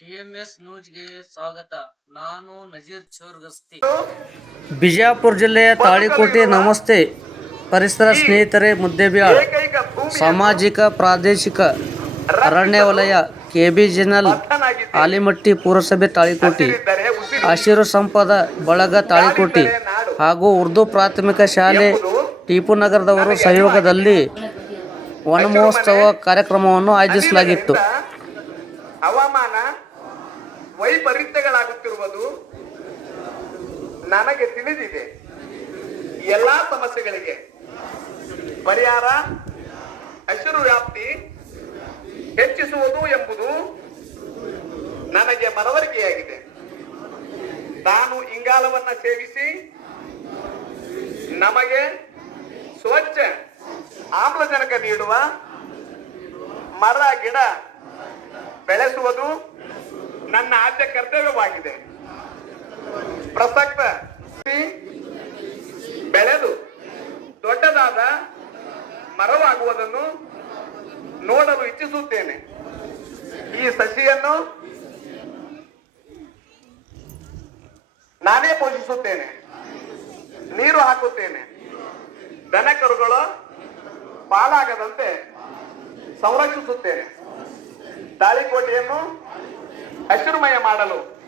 TMS ನ್ಯೂಸ್ಗೆ ಸ್ವಾಗತ. ನಾನು ನಜೀರ್ ಚೋರ್ಗಸ್ತಿ. ಬಿಜಾಪುರ ಜಿಲ್ಲೆಯ ತಾಳಿಕೋಟೆ ನಮಸ್ತೆ. ಪರಿಸರ ಸ್ನೇಹಿತರೆ ಮುದ್ದೆಬ್ಯಾಳ್ ಸಾಮಾಜಿಕ ಪ್ರಾದೇಶಿಕ ಅರಣ್ಯ ವಲಯ ಕೆ ಬಿ ಜಿನಲ್ ಆಲಿಮಟ್ಟಿ ಪುರಸಭೆ ತಾಳಿಕೋಟೆ ಹಸಿರು ಸಂಪದ ಬಳಗ ತಾಳಿಕೋಟೆ ಹಾಗೂ ಉರ್ದು ಪ್ರಾಥಮಿಕ ಶಾಲೆ ಟಿಪು ನಗರದವರು ಸಹಯೋಗದಲ್ಲಿ ವನಮಹೋತ್ಸವ ಕಾರ್ಯಕ್ರಮವನ್ನು ಆಯೋಜಿಸಲಾಗಿತ್ತು. ಹವಾಮಾನ ವೈಪರೀತ್ಯಗಳಾಗುತ್ತಿರುವುದು ನನಗೆ ತಿಳಿದಿದೆ. ಎಲ್ಲಾ ಸಮಸ್ಯೆಗಳಿಗೆ ಪರಿಹಾರ, ಹಸಿರು ವ್ಯಾಪ್ತಿ ಹೆಚ್ಚಿಸುವುದು ಎಂಬುದು ನನಗೆ ಮನವರಿಕೆಯಾಗಿದೆ. ನಾನು ಇಂಗಾಲವನ್ನ ಸೇವಿಸಿ ನಮಗೆ ಸ್ವಚ್ಛ ಆಮ್ಲಜನಕ ನೀಡುವ ಮರ, ಗಿಡ ಬೆಳೆಸುವುದು ನನ್ನ ಆದ್ಯ ಕರ್ತವ್ಯವಾಗಿದೆ. ಪ್ರಸಕ್ತ ಬೆಳೆದು ದೊಡ್ಡದಾದ ಮರವಾಗುವುದನ್ನು ನೋಡಲು ಇಚ್ಛಿಸುತ್ತೇನೆ. ಈ ಸಸಿಯನ್ನು ನಾನೇ ಪೋಷಿಸುತ್ತೇನೆ. ನೀರು ಹಾಕುತ್ತೇನೆ. ದನ ಕರುಗಳು ಪಾಲಾಗದಂತೆ ಸಂರಕ್ಷಿಸುತ್ತೇನೆ. ತಾಳಿಕೋಟೆಯನ್ನು ಹಸಿರುಮಯ ಮಾಡಲು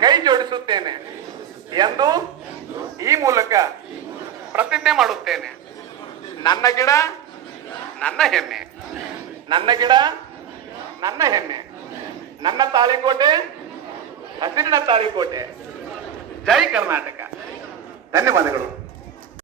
ಕೈ ಜೋಡಿಸುತ್ತೇನೆ ಎಂದು ಈ ಮೂಲಕ ಪ್ರತಿಜ್ಞೆ ಮಾಡುತ್ತೇನೆ. ನನ್ನ ಗಿಡ, ನನ್ನ ಹೆಮ್ಮೆ. ನನ್ನ ಗಿಡ, ನನ್ನ ಹೆಮ್ಮೆ. ನನ್ನ ತಾಳಿಕೋಟೆ, ಹಸಿರಿನ ತಾಳಿಕೋಟೆ. ಜೈ ಕರ್ನಾಟಕ. ಧನ್ಯವಾದಗಳು.